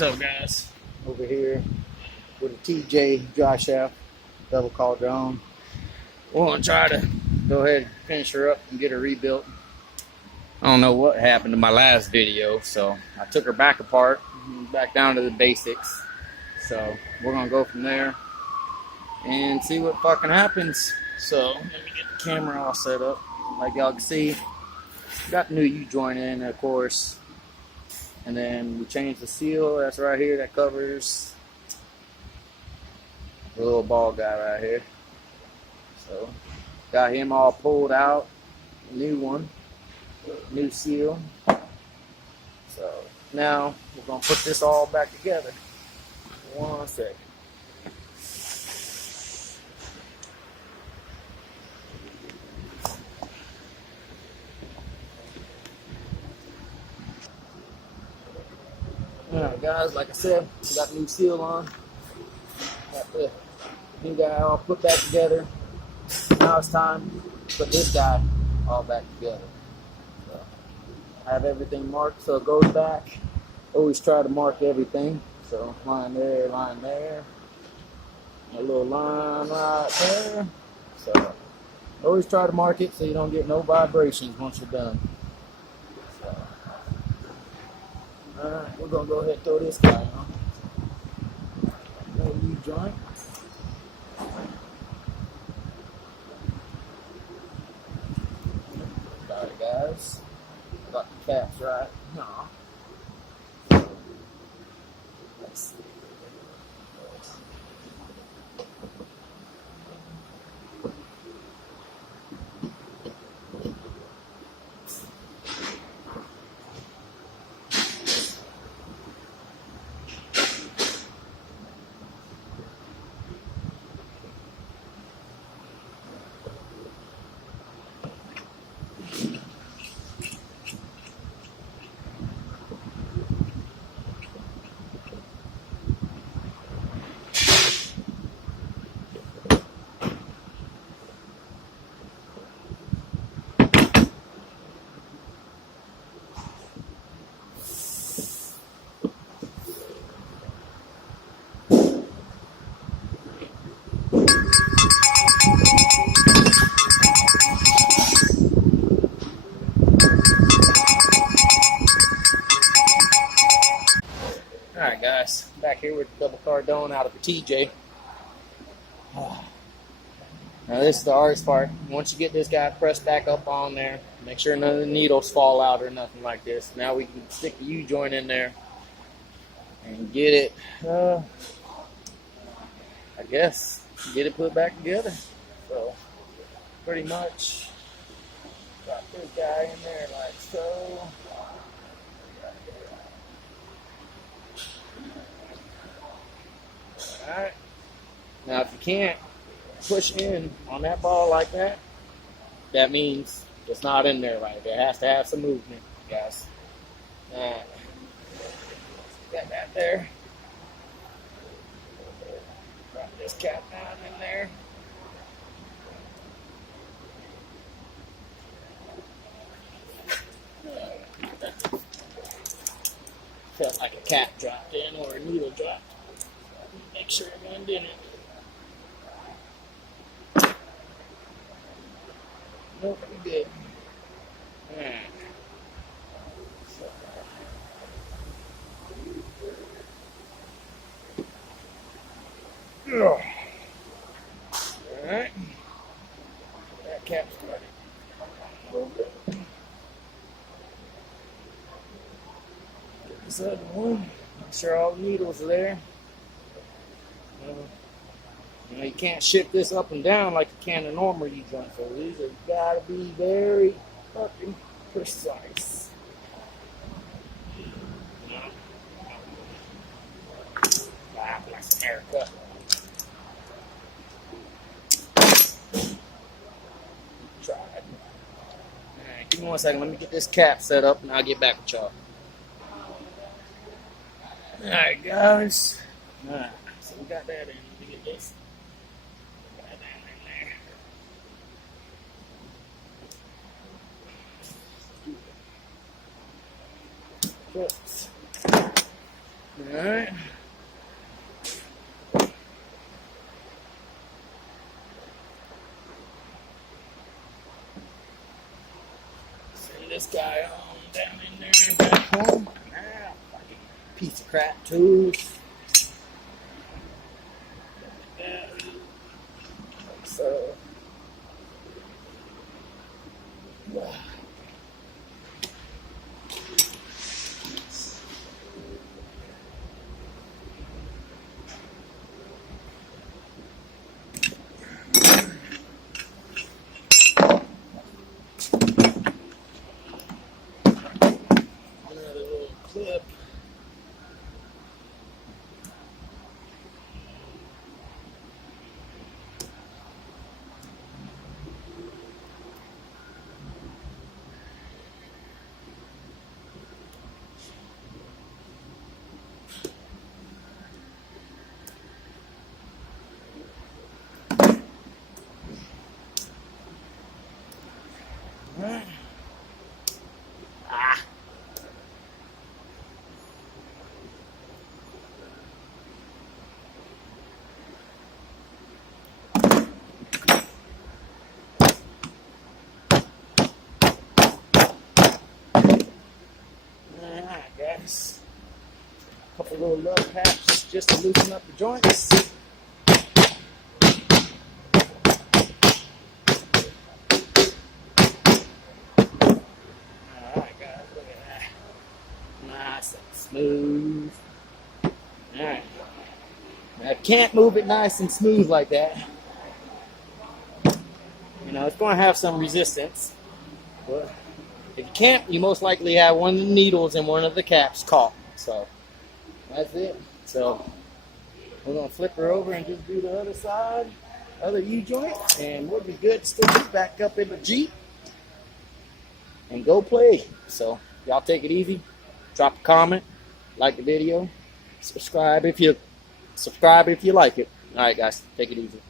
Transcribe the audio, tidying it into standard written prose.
What's up, guys? Over here with a TJ driveshaft double cardan. We're gonna try to go ahead and finish her up and get her rebuilt. I don't know what happened to my last video, so I took her back apart, back down to the basics. So we're gonna go from there and see what fucking happens. So let me get the camera all set up. Like y'all can see, got the new U-joint in, of course. And then we changed the seal, that's right here, that covers the little ball guy right here. So, got him all pulled out, new one, new seal. So, now we're going to put this all back together. 1 second. Alright guys, like I said, we got the new seal on. Got the new guy all put back together. Now it's time to put this guy all back together. So, I have everything marked so it goes back. Always try to mark everything. So line there, a little line right there. So always try to mark it so you don't get no vibrations once you're done. Alright, we're going to go ahead and throw this guy on. No U-joint. Sorry guys. Got the caps right. No. Let's see. Alright guys, back here with the double cardan out of the TJ. Now this is the hardest part. Once you get this guy pressed back up on there, make sure none of the needles fall out or nothing like this. Now we can stick the U-joint in there and get it, I guess, get it put back together. So, pretty much, got this guy in there like so. Alright, now if you can't push in on that ball like that, that means it's not in there right. It has to have some movement, guys. Alright, got that there. Drop this cap down in there. Felt like a cap dropped in or a needle dropped. Make sure everyone did it. Nope, we good. Alright. Alright. That cap started. Get this other one. Make sure all the needles are there. You know, you can't shift this up and down like you can a normal U-joint, so these have got to be very fucking precise. Ah, that's an haircut. Tried. Alright, give me 1 second. Let me get this cap set up and I'll get back with y'all. Alright, guys. Alright, so we got that in. Let me get this. Got that in there. Alright. Send this guy on down in there back home. Ah, fucking piece of crap tools. So another little clip. Alright. Ah. Alright, guys. A couple little love taps just to loosen up the joints. Alright, guys, look at that. Nice and smooth. Alright. I can't move it nice and smooth like that. You know, it's going to have some resistance. But if you can't, you most likely have one of the needles in one of the caps caught. So, that's it. So, we're going to flip her over and just do the other side, other U-joint, and we'll be good to stick this back up in the Jeep and go play. So, y'all take it easy. Drop a comment, like the video, subscribe if you like it. All right, guys, take it easy.